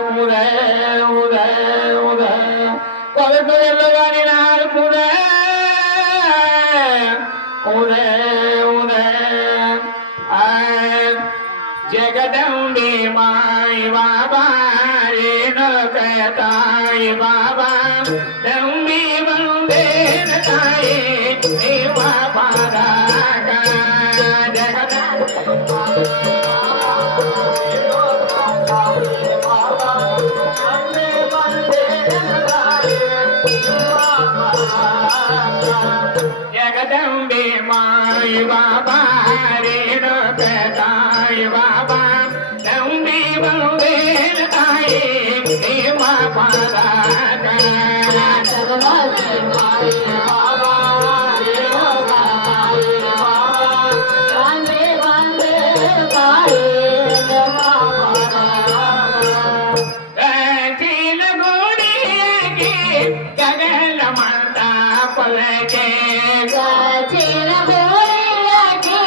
pude, ude, ude, cuando el ganar pude, ude, ude, Jagdambe माई बाबा रेणु कहताई बाबा दम्बे बंदे नताए देवा पारा का जगदम्बे माई बाबा रेणु कहताई बाबा दम्बे बंदे नताए देवा पारा का जगदम्बे माई बाबा रेणु कहताई बाबा दम्बे बंदे नताए देवा पारा तीन गोड़िए के गगन माता पलके तीन गोड़िए के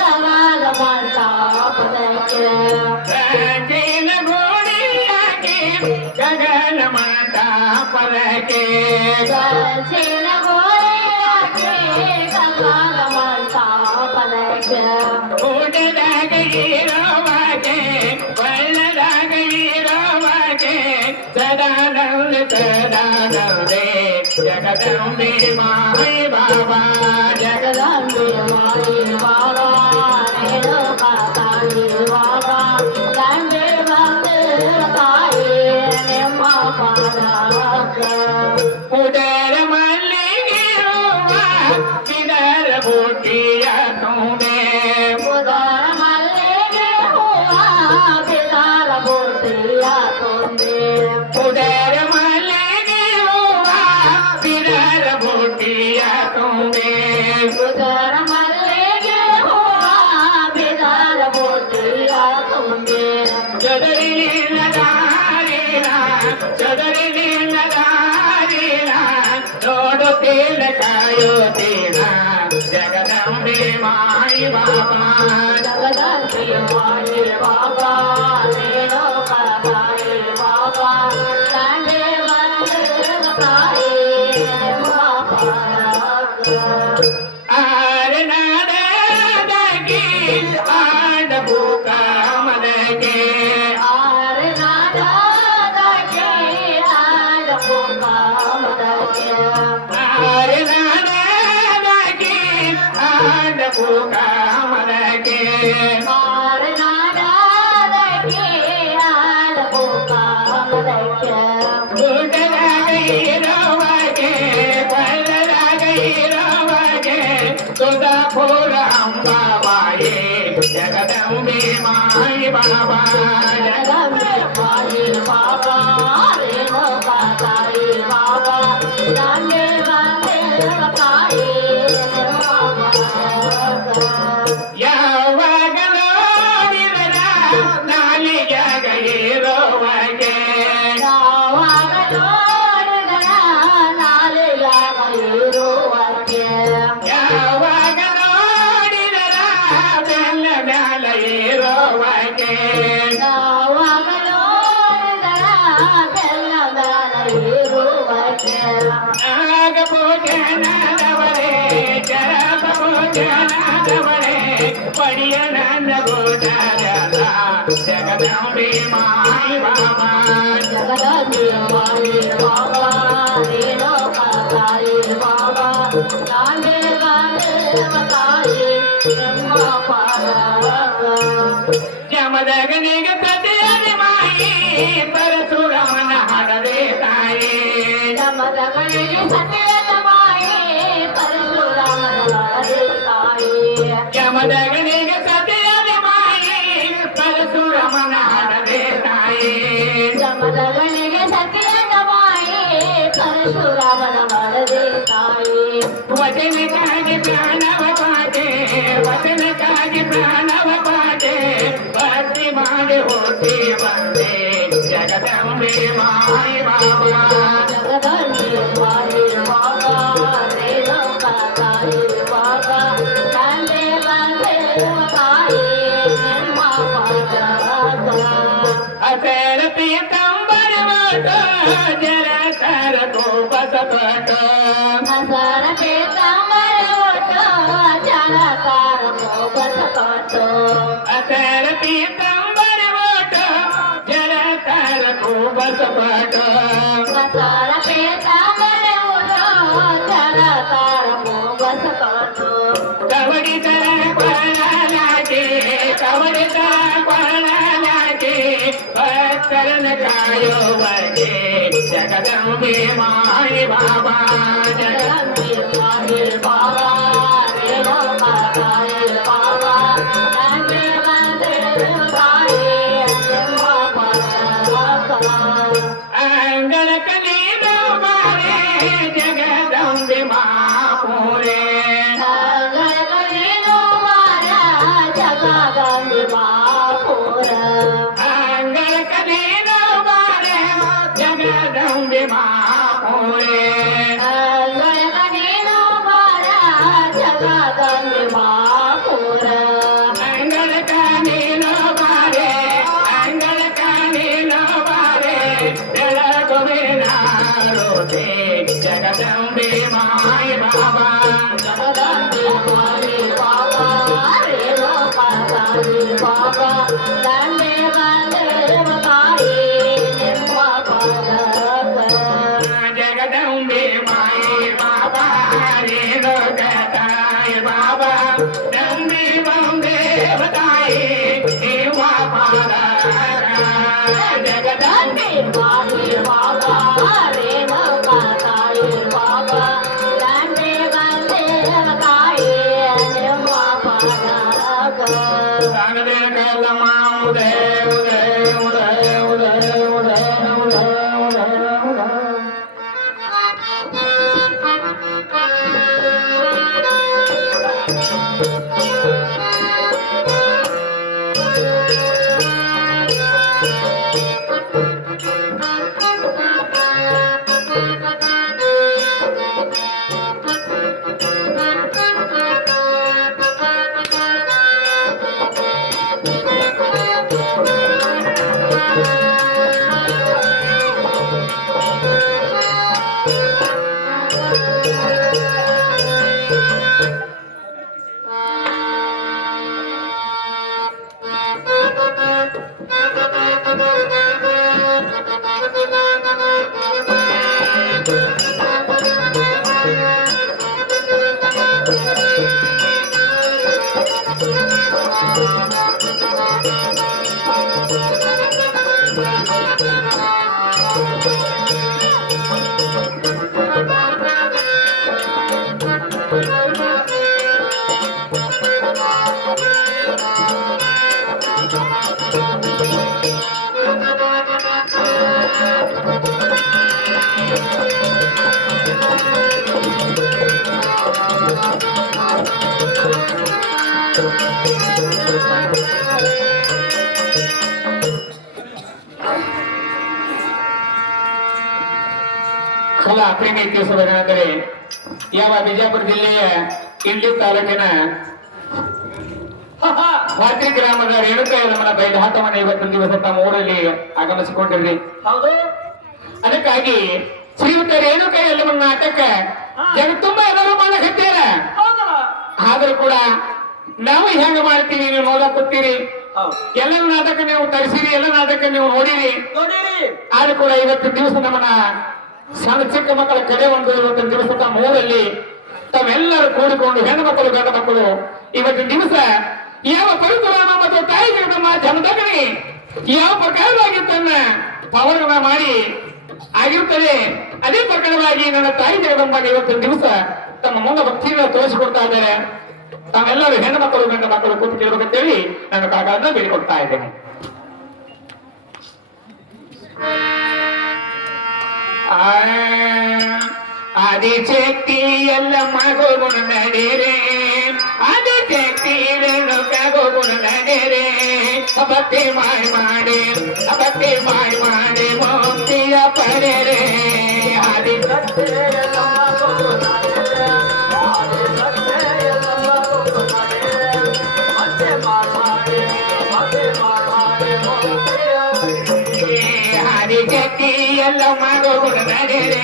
गगन माता पलके तीन गोड़िए के गगन माता पलके तीन गोड़िए के गगन माता पलके उड़ गई रोवा के बल गई रोवा के सदानंद सदानंदे जगदम्बे माई बाबा जगदम्बे माई बाबा रेणु कहताई बाबा दम्बे बंदे नताए देवा पारा उदर मल्लिगे रोवा किधर बूटिया तुम्हें उदर मल्लिगे हुआ किधर बूटिया तुम्हें उदर मल्लिगे हुआ किधर बूटिया तुम्हें उदर मल्लिगे हुआ किधर बूटिया तुम्हें चदरी नदारीना चदरी नदारीना रोड तेल कायो तेरा जगदम्बे माई बाबा जगदम्बे माई बाबा रेणु कहताई बाबा दम्बे बंदे नताए देवा पारा आर नादगी आड भूका मदगे आर नादगी आड भूका मदगे आर नादगी आड भूका मदगे आर नादगी आड भूका मदगे उड़ गई रोवागे बल गई रोवागे सुधा फूल अम्बा बाए जगदम्बे माई बाबा जगदम्बे माई बाबा रेणु कहताई बाबा दम्बे बंदे नताए देवा पारा यावागलो निरना नाली गई रोवागे यावागलो निरना नाली गई रोवागे यावागलो निरना बेल बेल रोवागे यावागलो निरना बेल बेल रोवागे आग भोजनादवरे जरब भोजनादवरे पडियनंद भोजनादा जगदम्बे माई बाबा जगदम्बे माई बाबा रेणु कहताई बाबा दम्बे बंदे नताए देवा पारा जमदग्निಗೆ ಸತಿಯದ ಮಾಯಿ ಪರಶುರಾಮನ ಹಡದೆ ತಾಯಿ ಜಮದಗ್ನಿಗೆ ಸತಿಯದ ಮಾಯಿ ಪರಶುರಾಮನ ಹಡದೆ ತಾಯಿ ಜಮದಗ್ನಿಗೆ ಸತಿಯದ ಮಾಯಿ ಪರಶುರಾಮನ ಹಡದೆ ತಾಯಿ ಜಮದಗ್ನಿಗೆ ಸತಿಯದ ಮಾಯಿ ಪರಶುರಾಮನ ಹಡದೆ ತಾಯಿ ವಚನಕ್ಕಾಗಿ ಪ್ರಾಣವ ಪಾಟೆ ವಚನಕ್ಕಾಗಿ ಪ್ರಾಣವ ಪಾಟೆ ಭಕ್ತಿ ಮಾಡಿ ಹೋಗಿ ಬಂದೆ ಜಗದम्बे माई बाबा जगदम्बे माई बाबा रेणु कहताई बाबा दम्बे बंदे नताए देवा पारा असेर पियता जरा कर को बस बट हसर पीतांबर ओटो जरा कर को बस बट अतर पीतांबर ओट जरा कर को बस बट हसर पीतांबर ओटो जरा कर को बस बट कवडी तर कोणा लागे कवडी तर कोणा लागे भक्तरन कायो वगे जगदंबे माई बाबा जगदंबे माई बाबा रे बाबा काय बाबा वंदे वंदे गाये बाबा अंगण कली बारे जगदंबे मापुरे अंगण कली बारे जगदंबे मापुरे अंगण कली बारे जल गोविनारो दे जगदंबे माई बाबा बाबा दंडे वंदे बताए जगदंबे माई बाबा रे लोकताय बाबा दंडी बंदे बताए देवा पारा जगदंबे माई बाबा रे बताए बाबा दंडे वंदे बताए सांगदे कलमा उदय उदय उदय उदय उदय उदय उदय ಚಲೋ ಪ್ರೀತಿ ತಿಳಿಸಬೇಕಾದರೆ ಯಾವ ಬಿಜಾಪುರ ಜಿಲ್ಲೆಯ ಇಂಡಿ ತಾಲೂಕಿನ ವಾತ್ರಿ ಗ್ರಾಮದ ರೇಣುಕಾ ಯಲ್ಲಮ್ಮನ ಬೈದಾಟವನ್ನು ಇವತ್ತಿನ ದಿವಸ ತಮ್ಮ ಊರಲ್ಲಿ ಆಗಮಿಸಿಕೊಂಡಿರ್ರಿ. ಹೌದು. ಅದಕ್ಕಾಗಿ ಶ್ರೀಯುತ ರೇಣುಕಾ ಯಲ್ಲಮ್ಮನ ನಾಟಕ ಜಗತ್ತುಂಬ ಎಲ್ಲರೂ ಮಾಡಕತ್ತೀರ. ಆದ್ರೂ ಕೂಡ ನಾವು ಹೆಂಗ ಮಾಡ್ತೀವಿ ನೀವು ನೋಡಕ್ ಕೂತೀರಿ. ಎಲ್ಲ ನಾಟಕ ನೀವು ತರಿಸಿರಿ, ಎಲ್ಲ ನಾಟಕ ನೀವು ನೋಡಿರಿ. ಆದ್ರೂ ಕೂಡ ಇವತ್ತಿನ ದಿವಸ ನಮ್ಮನ್ನ ಸಣ್ಣ ಚಿಕ್ಕ ಮಕ್ಕಳ ಕಡೆ ಒಂದು ಇವತ್ತಿನ ದಿವಸ ತಮ್ಮ ಊರಲ್ಲಿ ತಾವೆಲ್ಲರೂ ಕೂಡಿಕೊಂಡು ಹೆಣ್ಣು ಮಕ್ಕಳು ಗಂಡು ಮಕ್ಕಳು ಇವತ್ತಿನ ದಿವಸ ಯಾವ ಪರಶುರಾಮ ಮತ್ತು ತಾಯಿ ಜಗದಮ್ಮ ಜಮದಗ್ನಿ ಯಾವ ಪ್ರಕಾರವಾಗಿ ತನ್ನ ಪವನ ಮಾಡಿ ಆಗಿರುತ್ತದೆ, ಅದೇ ಪ್ರಕಾರವಾಗಿ ನನ್ನ ತಾಯಿ ಜಗದಮ್ಮ ಇವತ್ತಿನ ದಿವಸ ತಮ್ಮ ಮುಂದೆ ಭಕ್ತಿಯನ್ನು ತೋರಿಸಿಕೊಡ್ತಾ ಇದ್ದಾರೆ. ತಾವೆಲ್ಲರೂ ಹೆಣ್ಣು ಮಕ್ಕಳು ಗಂಡು ಮಕ್ಕಳು ಕೂತು ಕೇಳಬೇಕಂತೇಳಿ ನಾನು ಕಾಗದನ್ನ ಬೇಡಿಕೊಡ್ತಾ ಇದ್ದೇನೆ. ಆದಿಶಕ್ತಿ ಎಲ್ಲ ಮಗುಗುಣ ನಡೆರೆ, ಆದಿಶಕ್ತಿ ರೇಣುಕಾಗುಣ ನಡೆರೆ, ಭಕ್ತಿ ಮಾಡಿ ಮುಕ್ತಿಯ ಪಡೆರೆ. ಆದಿಶಕ್ತಿ ಆದಿಶಕ್ತಿ ಎಲ್ಲಮ್ಮ ಗೋಗುಣ ನಡೆರೆ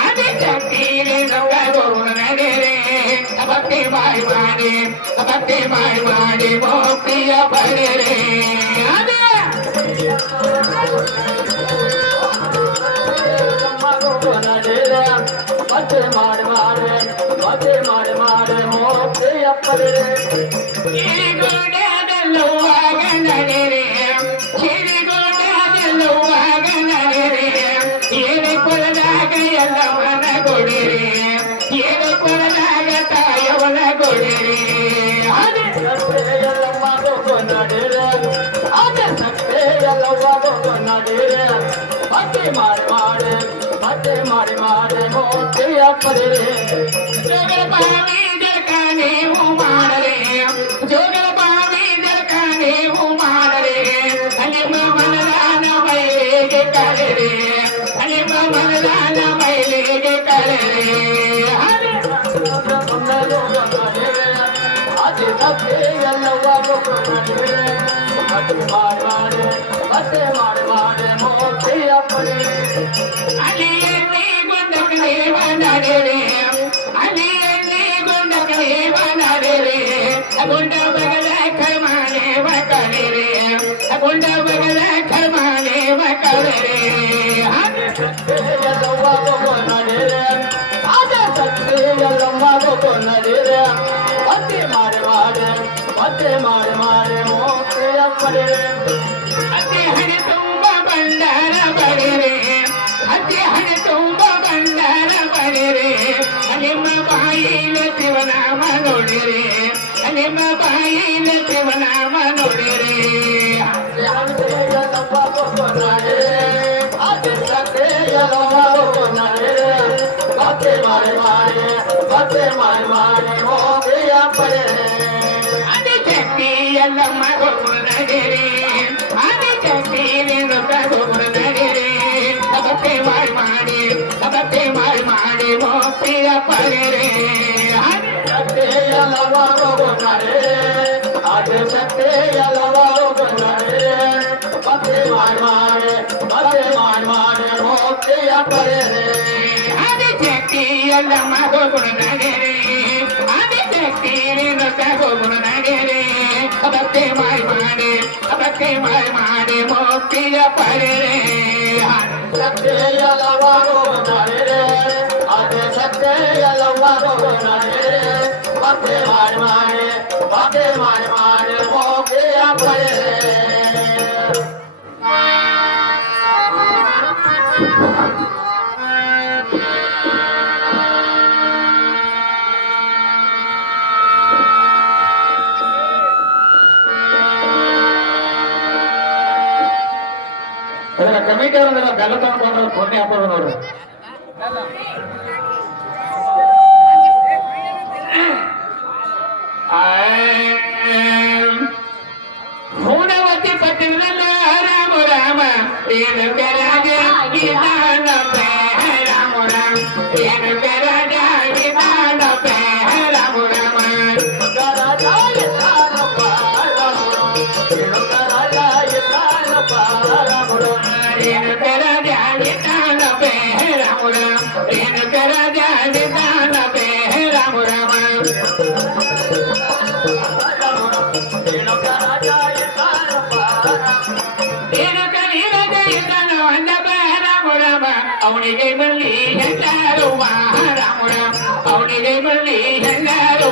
ಆದಿಶಕ್ತಿ ರೇಣುಕ ಗೋಗುಣ ನಡೆರೆ ಭಕ್ತಿ ಮಾಡಿ ಮುಕ್ತಿಯ ಪಡೆರೆ ಅದೇ ಮತ್ತೆ ಮಾಡಿ ಮೋಕ್ಷೆಯ ಪಡೆರೆ ಶ್ರೀಗುಂಡದಲ್ಲುವಾಗ ನಡೆರೆ ಶ್ರೀಗುಂಡದಲ್ಲುವಾಗ ನಡೆರೆ ಏಳು ಕೊರದಾಗ ಎಲ್ಲವನ ಕೊಡಿರೆ ಏಳು ಕೊರದಾಗ ತಾಯವನ ಕೊಡಿರೆ ಅದೇ ಎಲ್ಲಮ್ಮ ನಡೆರೆ ಅದೇ ಸತ್ಯ ಎಲ್ಲವ್ವ ನಡೆರೆ ಮತ್ತೆ ಮಾಡಿ ಮೋಕ್ಷೆಯ ಪಡೆರೆ ಜೋಗಲ ಬಾವಿ ಜಳಕ ನೀವು ಮಾಡರೆ ಜೋಗಲ ಬಾವಿ ಜಳಕ ನೀವು ಮಾಡರೆ ನಿಮ್ಮ ಮನದಾನ ಮೈಲಿಗೆ ಕಳೆರೆ ನಿಮ್ಮ ಮನದಾನ ಮೈಲಿಗೆ ಕಳೆರೆ ಅದೇ ಸತ್ಯ ಎಲ್ಲವ್ವ ನಡೆರೆ ಮತ್ತೆ ಮಾಡಿ ಮೋಕ್ಷೆಯ ಪಡೆರೆ ಅಲಿಯಲ್ಲಿ ಗೊಂಡಕಲೇವ ನಡೆರೆ ಅಲಿಯಲ್ಲಿ ಗೊಂಡಕಲೇವ ನಡೆರೆ ಗೊಂಡ ಬಗಲ ಕರ್ಮಾಲೇವ ಕರೆರೆ ಗೊಂಡ ಬಗಲ ಕರ್ಮಾಲೇವ ಕರೆರೆ ಎಲ್ಲವ್ವ ನಡೆರೆ ಅದೇ ಸತ್ಯ ಎಲ್ಲಮ್ಮ ನಡೆರೆ ಮತ್ತೆ ಮಾಡಿ ಮೋಕ್ಷೆಯ ಪಡೆರೆ ಅತಿ ಹಣೆ ತುಂಬ ಬಂಡಾರ ಬರೆರೆ ಅತಿ ಹಣೆ ತುಂಬ ಬಂಡಾರ ಬರೆರೆ ನಿಮ್ಮ ಬಾಯಿಲ ಶಿವನಾಮ ನೋಡಿರೆ ನಿಮ್ಮ ಬಾಯಿಲ ಶಿವನಾಮ ನೋಡಿರೆ ಅದೇ ಸತ್ಯ ಎಲ್ಲವ್ವ ನಡೆರೆ ಮತ್ತೆ ಮಾಡಿ ಮೋಕ್ಷೆಯ ಪಡೆರೆ ಆದಿಶಕ್ತಿ ಎಲ್ಲಮ್ಮ ಗೋಗುಣ ನಡೆರೆ ಆದಿಶಕ್ತಿ ರೇಣುಕ ಗೋಗುಣ ನಡೆರೆ ಭಕ್ತಿ ಮಾಡಿ ಮುಕ್ತಿಯ ಪಡೆರೆ ಸತ್ಯ ಎಲ್ಲವ್ವ ನಡೆರೆ ಅದೇ ಸತ್ಯ ಎಲ್ಲವ್ವ ನಡೆರೆ ಮತ್ತೆ ಮಾಡಿ ಮೋಕ್ಷೆಯ ಪಡೆರೆ ಆದಿಶಕ್ತಿ ಎಲ್ಲಮ್ಮ ಗೋಗುಣ ನಡೆರೆ ಆದಿಶಕ್ತಿ ರೇಣುಕ ಗೋಗುಣ ನಡೆರೆ ಭಕ್ತಿ ಮಾಡಿ ಮುಕ್ತಿಯ ಪಡೆರೆ ಸತ್ಯ ಎಲ್ಲವ್ವ ನಡೆರೆ ಅದೇ ಸತ್ಯ ಎಲ್ಲವ್ವ ನಡೆರೆ ಮತ್ತೆ ಮಾಡಿ ಮೋಕ್ಷೆಯ ಪಡೆರೆ ಅದರ ಕಮಿಟಿ ಅವರ ಬೆಲ್ಲ ತಗೊಂಡ್ರೆ ಪುಣ್ಯ ಹಾಕೋದು ನೋಡ್ರಿ ಹೂಣವತಿ ಪಟ್ಟಣದ ರಾಮ ರೇಣುಕ ರಾಜ ಗೀತಾನ ರಾಮ ರೇಣುಕ ರಾಜ ಗೀತಾನ ರಾಮ ರೇಣುಕ ರಾಜ ಗೀತಾನ ರಾಮ ರೇಣುಕ ರಾಜ ಗೀತಾನ ರಾಮ ರೇಣುಕ ನೀರಜ ಇದ್ದನು ಅಂದ ರಾಮ ಅವನಿಗೆ ಬಲ್ಲಿ ಎಲ್ಲರೂ ರಾಮ ಅವನಿಗೆ ಬಲ್ಲಿ ಎಲ್ಲರೂ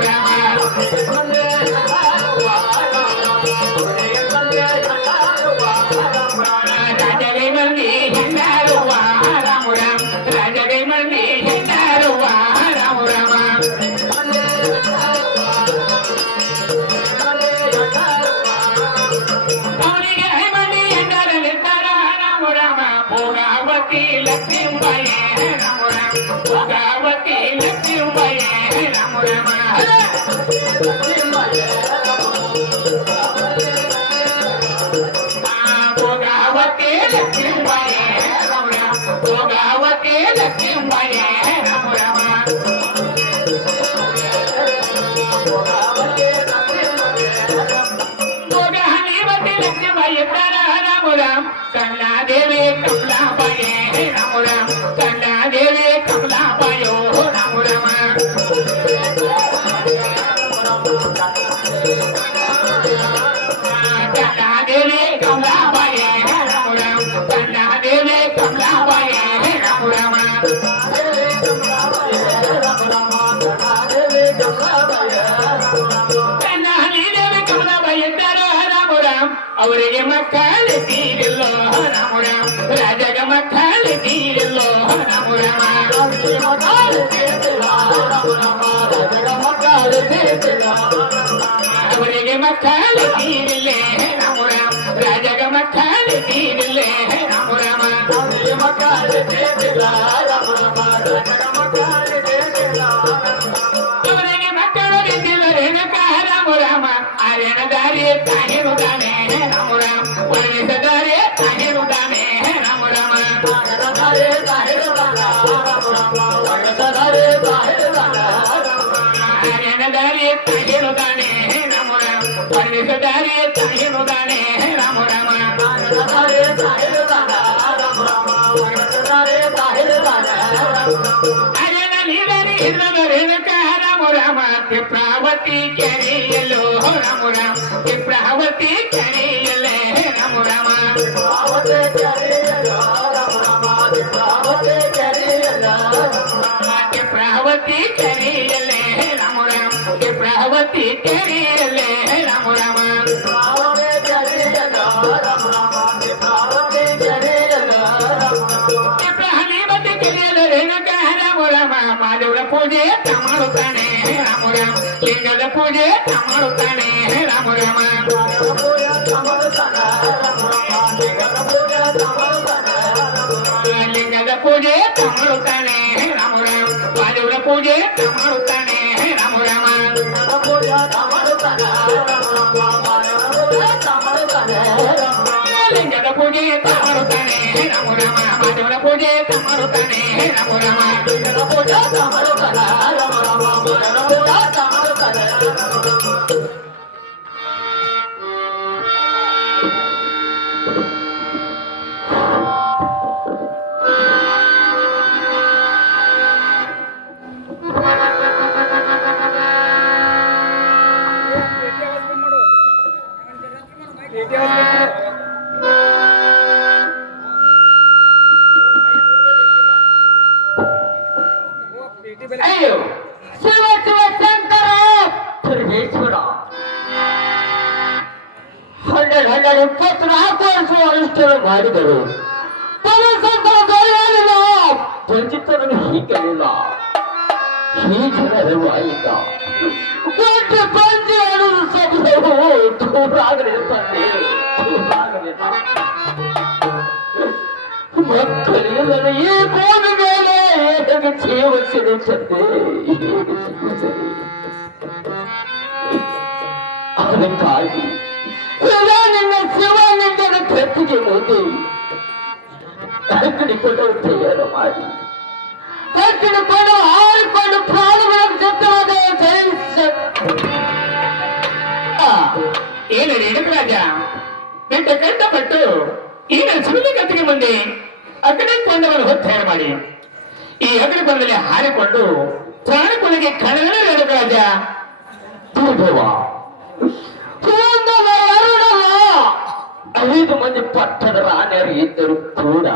ರಾಮ ರಾಜಗೆ ಬಲ್ಲಿ ಎಲ್ಲರೂ ರಾಮ ರಾಜಗೆ ಬಲ್ಲಿ ಎಲ್ಲರೂ ರಾಮ ಅವನಿಗೆ ಬಲ್ಲಿ ಎಲ್ಲರಲ್ಲಿದ್ದಾರ ರಾಮ ಭೋಗಾವತಿ ಲಕ್ಷ್ಮೀಬಾಯಿ ರಾಮ ಭೋಗಾವತಿ ಲಕ್ಷ್ಮೀಬಾಯಿ ರಾಮ ಭೋಗಾವತಿ ಲಕ್ಷ್ಮೀಬಾಯಿ ರಾಮ ಭೋಗಾವತಿ ಲಕ್ಷ್ಮೀಬಾಯಿ ರಾಮ ಭೋಗ ಹನಿವತಿ ಲಕ್ಷ್ಮೀಬಾಯಿ ರಾಮ ಕಣ್ಣ ದೇವಿ ಕಮಲಾಬಾಯಿ ರಾಮ ರಾಮ ಕಂಡ ದೇವಿ ಕಮಲಾಬಾಯಿ ರಾಮ ರಾಮ ಕಂಡ ದೇವಿ ಕಮಲಾಬಾಯಿ ರಾಮ ರಾಮ ಕಂಡ ದೇವಿ ಕಮಲಾಬಾಯಿ ರಾಮ ರಾಮ ಅವರಿಗೆ ಮಕ್ಕಳು ತೀರಿಲ್ಲೋ ರಾಮ ರಾಮ ರಾಜಗ ಮಕ್ಕಳು ತೀರಿಲ್ಲೋ ರಾಮ ರಾಮ ಅವರಿಗೆ ಮಕ್ಕಳು ತೀರಿಲ್ಲೇ ರಾಮ ರಾಮ ರಾಜಗ ಮಕ್ಕಳು ತೀರಿಲ್ಲೇ ರಾಮ ರಾಮ ಅವರಿಗೆ ಮಕ್ಕಳು ರೀತಿಲ್ಲ ರೇಣುಕ ರಾಮ ರಾಮ ಆರ್ಯನ ದಾರಿ ತಾಹಿರುತ್ತಾನೆ ರಾಮ ರಾಮ ವರ್ಣಿಸದಾರೆ ತಾಹಿರುತ್ತಾನೆ ರಾಮ ರಾಮ ಆರ್ಯನ ದಾರಿ ತಾಹಿರುತ್ತಾನೆ ರಾಮ ರಾಮ ವರ್ಣಿಸದಾರೆ ತಾಹಿರುತ್ತಾನೆ ರಾಮ ರಾಮ ಆರ್ಯನ ನೀರರಿ ಇಲ್ಲದ ರೇಣುಕ ರಾಮ ರಾಮ ಕ್ಷಿಪ್ರಾವತಿ ಕೆರೆಯಲ್ಲೋ ರಾಮ ರಾಮ ಕ್ಷಿಪ್ರಾವತಿ ಕೆರೆಯಲ್ಲೇ ರಾಮ ರಾಮ ಕ್ಷಿಪ್ರಾವತಿ ಕೆರೆಯಲ್ಲೇ ರಾಮ ರಾಮ ಕ್ಷಿಪ್ರಾವತಿ ಕೆರೆಯಲ್ಲೇ ರಾಮ ರಾಮ ಕ್ಷಿಪ್ರಹನೀಮತಿ ಕೆರೆಯಲ್ಲ ರೇಣುಕ ರಾಮ ರಾಮ ಮಾದೇವರ ಪೂಜೆ ಮಾಡುತ್ತಾನೆ ರಾಮ ರಾಮ ಲಿಂಗದ ಪೂಜೆ ಮಾಡುತ್ತಾನೆ ರಾಮ ರಾಮ ಲಿಂಗದ ಪೂಜೆ ಮಾಡುತ್ತಾನೆ ರಾಮ ರಾಮ ಮಾದೇವರ ಪೂಜೆ ಮಾಡುತ್ತಾನೆ ರಾಮ ರಾಮ ಲಿಂಗದ ಪೂಜೆ ಮಾಡುತ್ತಾನೆ ರಾಮ ರಾಮ ಮಾದೇವರ ಪೂಜೆ ಮಾಡುತ್ತಾನೆ ರಾಮ ರಾಮ ಅಯ್ಯೋ ಶಿವ ಶಿವ ಶಂಕರ ಪರಮೇಶ್ವರ 12 24 ವರ್ಷ ಅನುಷ್ಠಾನ ಮಾಡಿದರು ಪಂಚಿತರನ್ನು ಹೀಗಲಿಲ್ಲ ಈ ಜನರವಾಯಿತ ಕೊಟ್ಟು ಪಂಚಿ ಆಡುವುದು ಸಭೆಯು ದೂರಾಗಲಿಲ್ಲ ತಂದೆ ದೂರಾಗಲಿಲ್ಲ ಮಕ್ಕಳಿಲ್ಲದ ಈ ಭೂಮಿ ಮೇಲೆ ಹೇಗೆ ಜೀವ ಸಿಗುತ್ತದೆ ಹೇಗೆ ಸಿಗುತ್ತದೆ ಅದಕ್ಕಾಗಿ ನಿನ್ನ ಶಿವಲಿಂಗದ ಕತ್ತಿಗೆ ಮುಂದೆ ಕಟ್ಟಿಕೊಂಡು ತಯಾರು ಮಾಡಿ ಕಟ್ಟಿಕೊಂಡು ಹಾರಿಕೊಂಡು ಪ್ರಾಣಿಗಳ ಜೊತೆಯಾದ ಏನು ರೇಣುಕರಾಜ ಬೆಟ್ಟ ಕಟ್ಟಪಟ್ಟು ಈಗ ಶಿವಲಿಂಗತ್ತಿಗೆ ಮುಂದೆ ಅಗ್ನಿ ಕೊಂಡವನ್ನು ಹೊತ್ತು ಮಾಡಿ ಈ ಅಗ್ನಿ ಕೊಂಡಲ್ಲಿ ಹಾರಿಕೊಂಡು ಪ್ರಾಣಿಗಳಿಗೆ ಕಣಗಳ ರೇಣುಕರಾಜ ದುರ್ಭವ 5 ಮಂದಿ ಪಟ್ಟಣದ ರಾಣಿಯರು ಇದ್ದರೂ ಕೂಡ